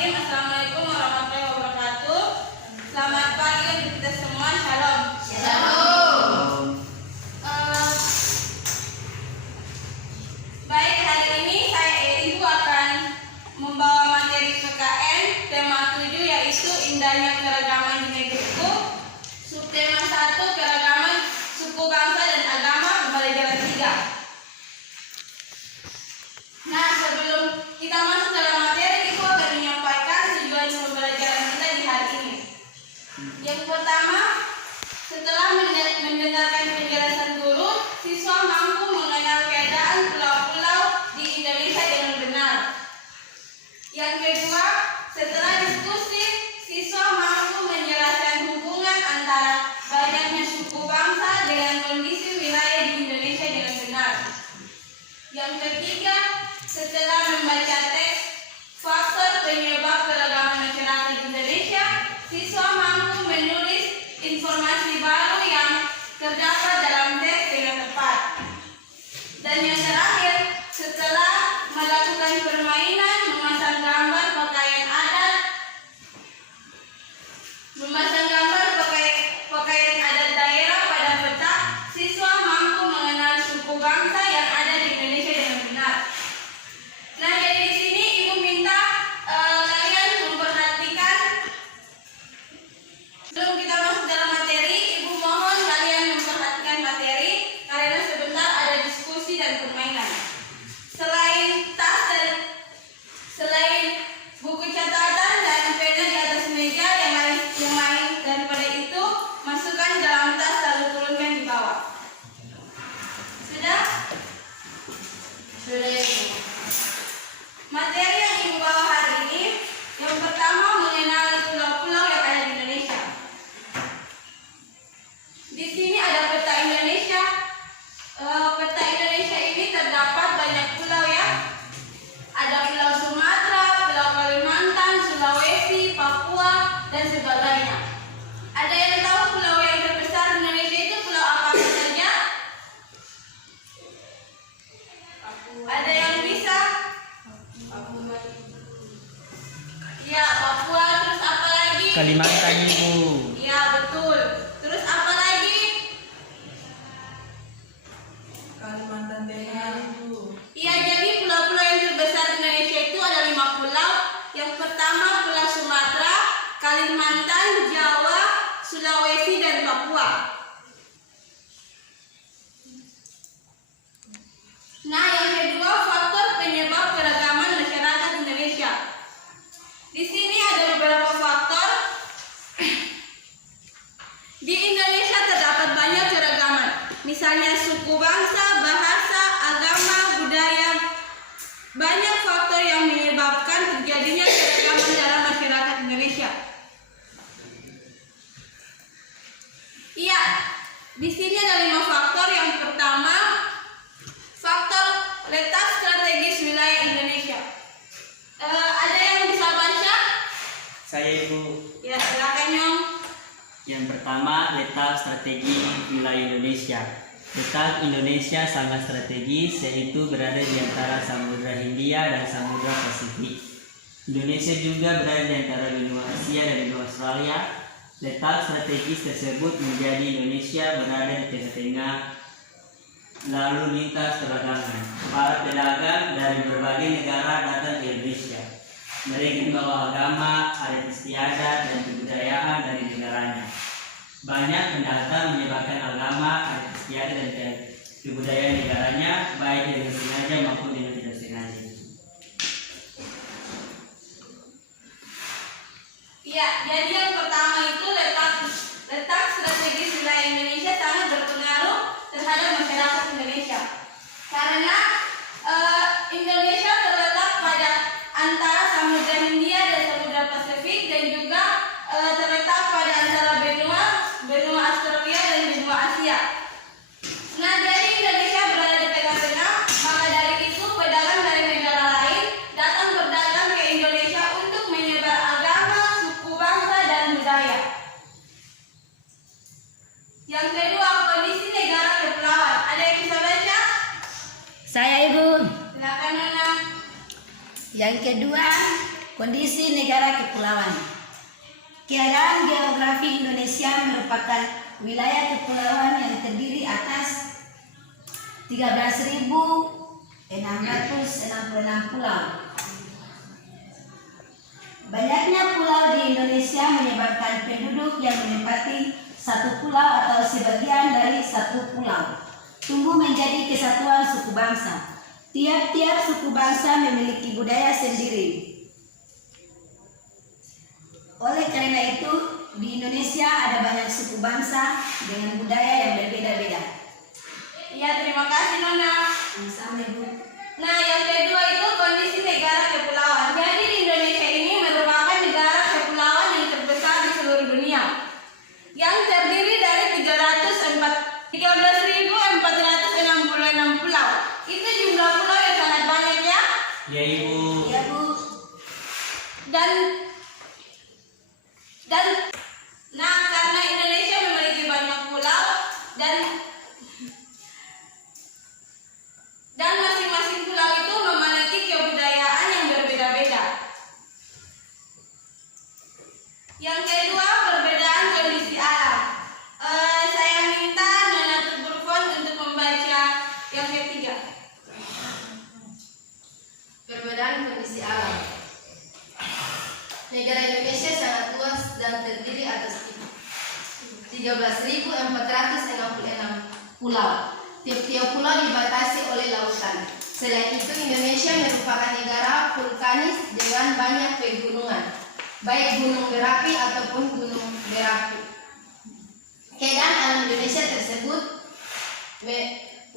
Bismillahirrahmanirrahim. Assalamualaikum warahmatullahi wabarakatuh. Selamat pagi untuk kita semua. Shalom. Shalom. Baik, hari ini saya Ibu akan membawa materi PKN tema 7 yaitu indahnya keragaman di negeriku. Subtema 1 keragaman suku bangsa dan agama pembelajaran 3. Nah, sebelum kita masuk dalam materi, Ibu akan menyampaikan tujuan pembelajaran kita di hari ini. Yang pertama, setelah mendengarkan penjelasan guru, siswa mampu mengenal keadaan pulau-pulau di Indonesia dengan benar. Yang kedua, setelah diskusi, siswa mampu menjelaskan hubungan antara banyaknya suku bangsa dengan kondisi wilayah di Indonesia dengan benar. Yang ketiga, setelah membaca teks faktor penyebab keragaman masyarakat di Indonesia, siswa mampu menulis informasi baru yang terdapat dalam teks dengan tepat. Dan yang terakhir, setelah melakukan permainan memasang gambar pakaian adat daerah pada peta, siswa mampu mengenal suku bangsa yang ada di Indonesia dengan benar. Nah, jadi di sini Ibu minta kalian memperhatikan. Sebelum kita masuk dalam materi, Ibu mohon kalian memperhatikan materi karena sebentar ada diskusi dan permainan. Selain buku catatan dan pena di atas meja, yang lain daripada itu masukkan dalam tas lalu turunkan di bawah. Sudah? Sudah, Ibu. Materi yang Ibu bawa hari ini, yang pertama mengenal pulau-pulau yang ada di Indonesia. Di sini ada peta Indonesia. Peta Indonesia ini terdapat banyak pulau ya. Ada Pulau Sumatera, Pulau Kalimantan, Sulawesi, Papua, dan sebagainya. Ada yang tahu pulau yang terbesar di Indonesia itu pulau apa saja? Ada yang bisa? Ya, Papua. Terus apa lagi? Kalimantan, Ibu. Ya, betul. Terus apa lagi? Kalimantan Tengah, Ibu. Iya, jadi pulau-pulau yang terbesar di Indonesia itu ada 5 pulau. Yang pertama Pulau Sumatera, Kalimantan, Jawa, Sulawesi, dan Papua. Nah, yang kedua faktor penyebab keragaman masyarakat Indonesia. Di sini ada beberapa faktor. Di Indonesia terdapat banyak keragaman, misalnya suku bangsa, bahasa, agama, budaya. Banyak faktor yang menyebabkan terjadinya keragaman dalam masyarakat Indonesia. Iya, di sini ada 5 faktor. Yang pertama, faktor letak strategis wilayah Indonesia. Ada yang bisa baca? Saya, Ibu. Ya, silakan, Nyong. Yang pertama, letak strategi wilayah Indonesia. Letak Indonesia sangat strategis, yaitu berada di antara Samudra Hindia dan Samudra Pasifik. Indonesia juga berada di antara benua Asia dan benua Australia. Letak strategis tersebut menjadi Indonesia berada di tengah-tengah lalu lintas perdagangan. Para pedagang dari berbagai negara datang ke Indonesia. Mereka membawa agama, adat istiadat, dan kebudayaan dari negaranya. Banyak pendatang menyebarkan agama, adat istiadat, dan kebudayaan negaranya, baik dengan sengaja maupun dengan tidak sengaja. Ya, jadi yang pertama itu letak strategis wilayah Indonesia sangat berpengaruh terhadap masyarakat Indonesia. Karena Indonesia terletak pada antara Samudra Hindia dan Samudra Pasifik, dan juga terletak pada antara benua Australia dan benua Asia. Nah, jadi Indonesia berada di tengah-tengah, maka dari itu pedagang dari negara lain datang berdagang ke Indonesia untuk menyebar agama, suku bangsa, dan budaya. Yang kedua, kondisi negara kepulauan. Ada yang bisa baca? Saya, Ibu. Silakan, Nona. Yang kedua, Kondisi negara kepulauan. Keadaan geografi Indonesia merupakan wilayah kepulauan yang terdiri atas 13.666 pulau. Banyaknya pulau di Indonesia menyebabkan penduduk yang menempati satu pulau atau sebagian dari satu pulau tumbuh menjadi kesatuan suku bangsa. Tiap-tiap suku bangsa memiliki budaya sendiri. Oleh karena itu, di Indonesia ada banyak suku bangsa dengan budaya yang berbeda-beda. Iya, terima kasih Nona. Sama Ibu. Nah, yang kedua itu kondisi negara kepulauan. Jadi di Indonesia ini merupakan negara kepulauan yang terbesar di seluruh dunia, yang terdiri dari 13.466 pulau. Itu jumlah pulau yang sangat banyak ya. Ya Ibu. Iya Bu. Dan nah, karena Indonesia memiliki banyak pulau dan masing-masing pulau itu memiliki kebudayaan yang berbeda-beda. Yang kedua, perbedaan kondisi alam. Saya minta Nona Tuburfon untuk membaca yang ketiga. Perbedaan kondisi alam. Negara Indonesia sangat luas dan terdiri atas 13.466 pulau. Tiap-tiap pulau dibatasi oleh lautan. Selain itu, Indonesia merupakan negara vulkanis dengan banyak pegunungan, baik gunung berapi ataupun gunung berapi. Keadaan alam Indonesia tersebut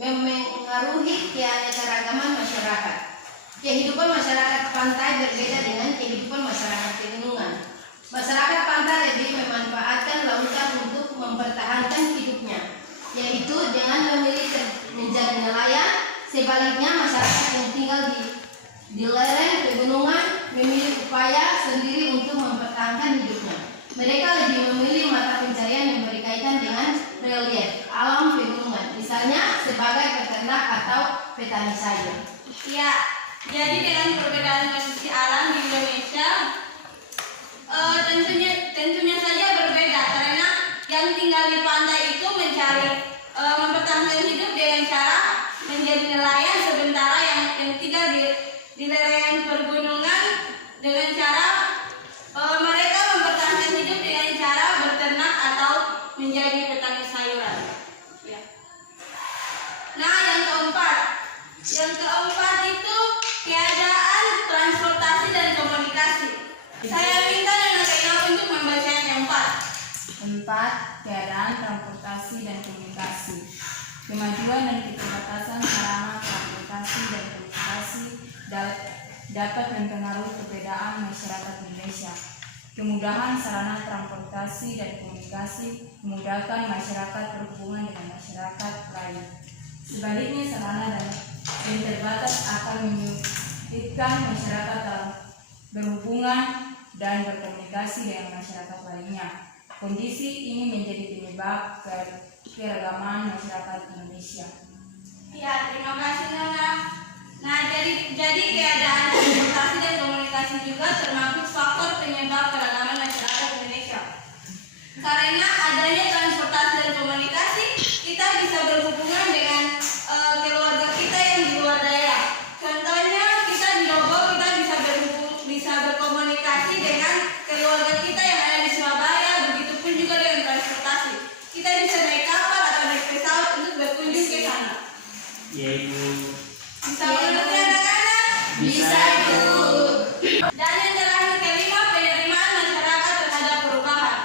memengaruhi keanekaragaman masyarakat. Kehidupan masyarakat pantai berbeda dengan kehidupan masyarakat pegunungan. Masyarakat pantai lebih memanfaatkan lautan untuk mempertahankan hidupnya, yaitu dengan memilih menjadi nelayan. Sebaliknya, masyarakat yang tinggal di lereng pegunungan memilih upaya sendiri untuk mempertahankan hidupnya. Mereka lebih memilih mata pencarian yang berkaitan dengan relief alam pegunungan, misalnya sebagai peternak atau petani saja. Ya, jadi dengan perbedaan kondisi alam di Indonesia tentunya saja berbeda, karena yang tinggal di pantai itu mencari mempertahankan hidup dengan cara menjadi nelayan, sementara yang tinggal di lereng pergunungan dengan cara mereka mempertahankan hidup dengan cara berternak atau menjadi petani sayuran. Ya. Nah, yang keempat itu keadaan transportasi dan komunikasi. Saya minta Nona Kaina untuk membaca yang keempat. 4. Keadaan transportasi dan komunikasi. Kemajuan dan keterbatasan sarana transportasi dan komunikasi dapat mempengaruhi perbedaan masyarakat Indonesia. Kemudahan sarana transportasi dan komunikasi memudahkan masyarakat berhubungan dengan masyarakat lain. Sebaliknya, sarana dan terbatas akan menyulitkan masyarakat dalam berhubungan dan berkomunikasi dengan masyarakat lainnya. Kondisi ini menjadi penyebab keragaman masyarakat Indonesia. Ya, terima kasih Nona. Nah, jadi keadaan transportasi dan komunikasi juga termasuk faktor penyebab keragaman masyarakat Indonesia. Karena adanya transportasi dan komunikasi, kita bisa berhubungan dengan keluarga kita yang di luar daerah. Contohnya, kita di Lombok, kita bisa berkomunikasi dengan keluarga kita yang ada di Surabaya. Begitupun juga dengan transportasi. Kita bisa naik kapal atau naik pesawat untuk berkunjung ke sana. Ya Ibu. Bisa mengerti anak-anak? Bisa Ibu. Dan yang terakhir kelima, penerimaan masyarakat terhadap perubahan.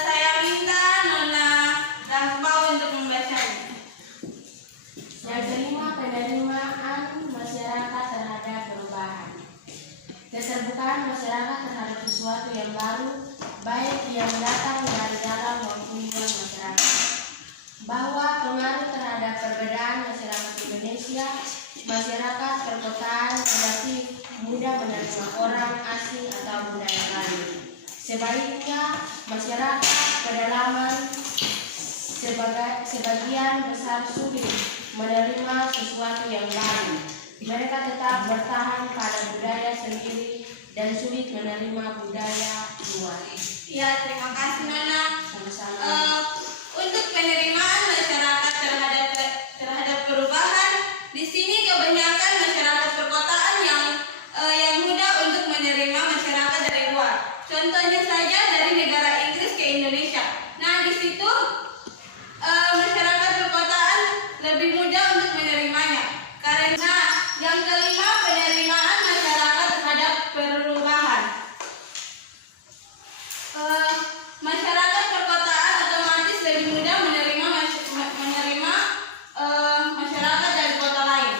Saya minta Nona Rahma untuk membacanya. Yang kelima, penerimaan masyarakat terhadap perubahan. Keterbukaan masyarakat terhadap sesuatu yang baru, baik yang datang dari dalam maupun luar masyarakat. Bahwa pengaruh terhadap perbedaan masyarakat Indonesia, masyarakat perkotaan relatif mudah menerima orang asing atau budaya lain. Sebaliknya, masyarakat pedalaman sebagian besar sulit menerima sesuatu yang baru. Mereka tetap bertahan pada budaya sendiri dan sulit menerima budaya luar. Ya, terima kasih Nana. Sama-sama. Untuk penerimaan masyarakat terhadap perubahan, di sini kebanyakan masyarakat perkotaan yang mudah untuk menerima masyarakat dari luar. Contohnya saja dari negara Inggris ke Indonesia. Nah, di situ masyarakat perkotaan lebih mudah untuk menerimanya. Karena yang kelima, penerimaan masyarakat terhadap perubahan. Masyarakat perkotaan otomatis lebih mudah menerima masyarakat dari kota lain.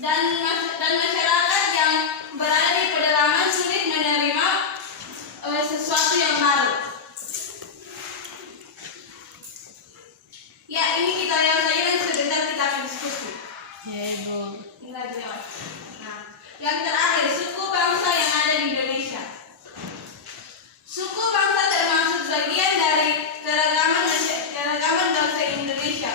Dan masyarakat yang berada di pedalaman sulit menerima sesuatu yang baru. Ya, ini kita lihat saja dan sebentar kita akan diskusi. Ya, Ibu. Nah, yang terakhir, suku bangsa yang ada di Indonesia. Suku bangsa termasuk bagian dari keragaman bangsa Indonesia.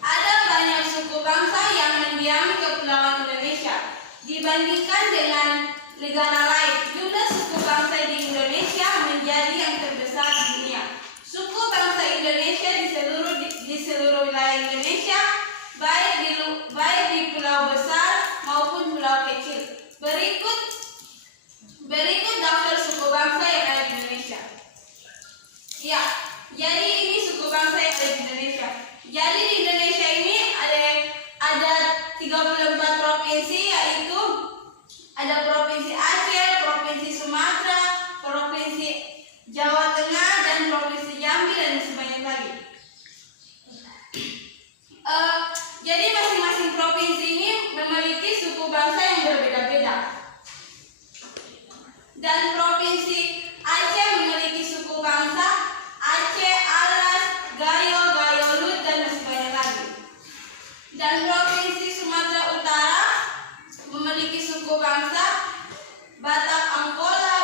Ada banyak suku bangsa yang mendiami kepulauan Indonesia. Dibandingkan dengan negara lain, jumlah suku bangsa di Indonesia menjadi yang terbesar di dunia. Suku bangsa Indonesia di seluruh wilayah Indonesia, baik di pulau besar maupun pulau kecil. Berikut daftar suku bangsa yang ada di Indonesia. Ya, jadi ini suku bangsa yang ada di Indonesia. Jadi di Indonesia ini ada 34 provinsi, yaitu ada Provinsi Aceh, Provinsi Sumatera, Provinsi Jawa Tengah, dan Provinsi Jambi, dan sebanyak lagi. Jadi masing-masing provinsi ini memiliki suku bangsa yang berbeda-beda. Dan Provinsi Aceh memiliki suku bangsa Aceh, Alas, Gayo, Gayo Lut, dan masih banyak lagi. Dan Provinsi Sumatera Utara memiliki suku bangsa Batak Angkola,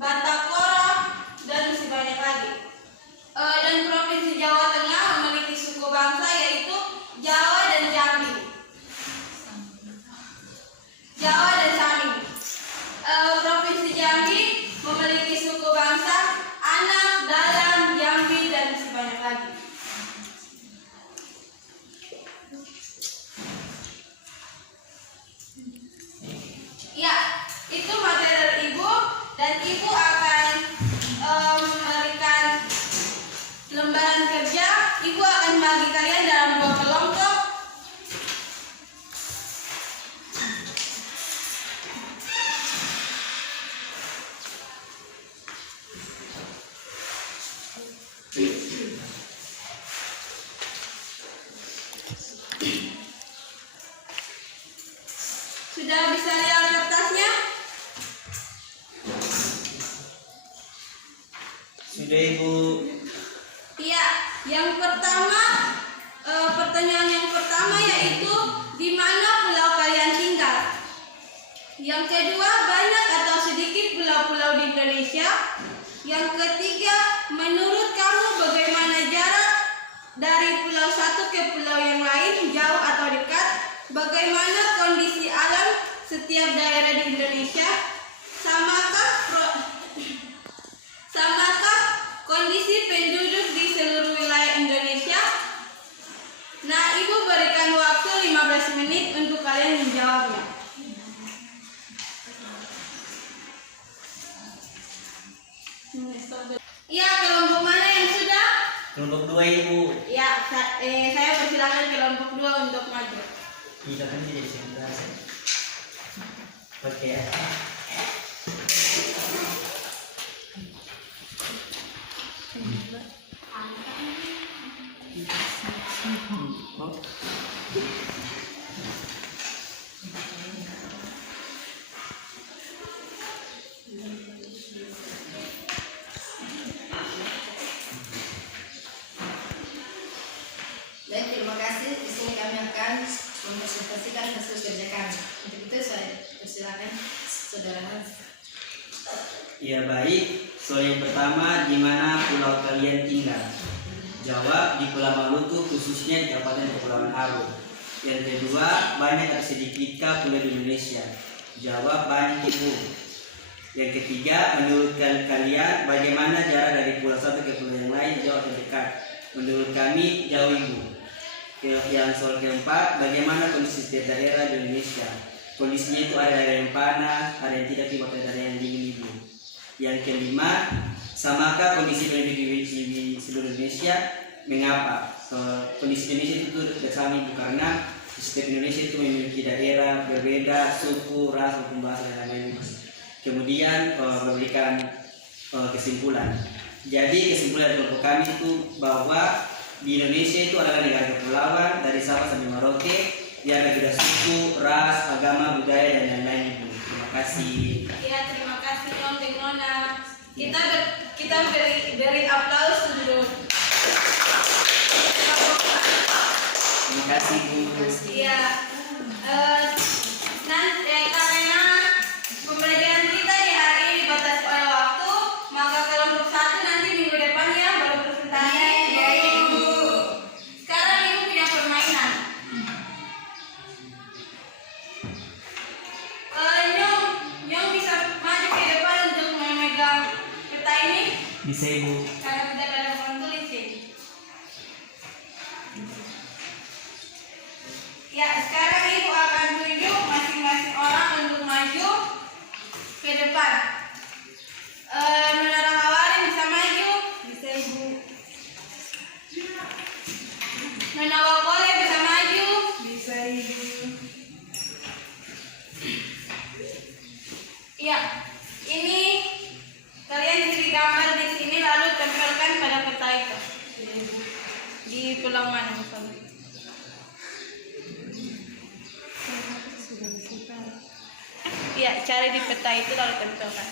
Batak Kora, dan masih banyak lagi. Dan Provinsi Jawa Tengah memiliki suku bangsa yaitu Jawa dan Jambi. Jawa dan Sami. Provinsi Jambi memiliki suku bangsa Anak, Dalam, Jambi, dan masih banyak lagi. Ya, itu materi dari Ibu, dan Ibu akan memberikan lembaran kerja. Ibu akan bagi kalian dalam 2 kelompok. Sudah bisa lihat kertasnya? Sudah Ibu. Iya, yang pertama, pertanyaan yang pertama yaitu di mana pulau kalian tinggal? Yang kedua, banyak atau sedikit pulau-pulau di Indonesia? Yang ketiga, menurut kamu bagaimana jarak dari pulau satu ke pulau yang lain, jauh atau dekat? Bagaimana kondisi alam setiap daerah di Indonesia? Samakah kondisi penduduk di seluruh wilayah Indonesia? Nah, Ibu berikan waktu 15 menit untuk kalian menjawabnya. Iya, kelompok mana yang sudah? Kelompok 2 Ibu. Ya, saya persilakan kelompok 2 untuk maju. Kita kan jadi sebentar. Oke ya. Baik, terima kasih. Di sini kami akan mempresentasikan hasil kerja kami. Untuk itu saya persilakan saudara Hans. Ya baik. Soal yang pertama, di mana pulau kalian tinggal? Jawab, di Pulau Maluku, khususnya di Kabupaten Kepulauan Aru. Yang kedua, banyak atau sedikitkah pulau di Indonesia? Jawab banyak Ibu. Yang ketiga, menurut kalian bagaimana jarak dari pulau satu ke pulau yang lain, jauh atau dekat? Menurut kami jauh Ibu. Yang soal keempat, bagaimana kondisi setiap daerah di Indonesia? Kondisinya itu ada daerah yang panas, ada yang tidak, ada daerah yang dingin Ibu. Yang kelima, samakah kondisi penduduk di seluruh Indonesia? Mengapa? Kondisi Indonesia itu sama Ibu, karena setiap Indonesia itu memiliki daerah berbeda, suku, ras, maupun bahasa dan lain-lain. Kemudian memberikan kesimpulan. Jadi kesimpulan kelompok kami itu bahwa di Indonesia itu adalah negara kepulauan dari Sabah sampai Merauke. Dia ada beda suku, ras, agama, budaya dan lain-lain Ibu. Terima kasih. Ya, terima kasih Om dan Nona. Kita beri aplaus dulu. Terima kasih Bu. Iya. Karena pembelajaran kita di hari ini dibatasi oleh waktu, maka kelompok 1 nanti minggu depan ya baru presentasi. Sekarang Ibu punya permainan. Nyong bisa maju ke depan untuk memegang peta ini Bisa Ibu. karena tidak ada papan tulis ini. Ya, sekarang Ibu akan tunjuk masing-masing orang untuk maju ke depan. Menara Hawari bisa maju, bisa Ibu. Nona Wakole bisa maju, bisa Ibu. Ya, ini kalian ciri gambar di sini lalu tempelkan pada peta itu di pulau mana misalnya. Ya, cari di peta itu lalu tempelkan.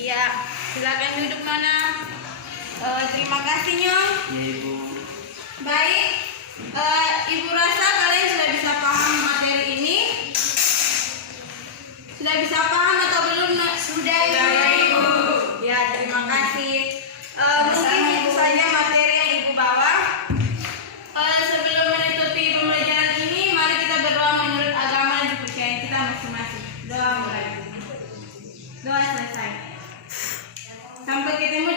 Iya, silakan duduk Nona. Terima kasih Nyong. Ya Ibu. Baik, Ibu rasa kalian sudah bisa paham materi ini? Sudah bisa paham atau belum? Sudah Ibu. Ya, terima kasih. Mungkin itu saja materi yang Ibu bawa. Sebelum menutupi pembelajaran ini, mari kita berdoa menurut agama dan kepercayaan kita masing-masing. Doa mulai. Doa selesai. Sampai ketemu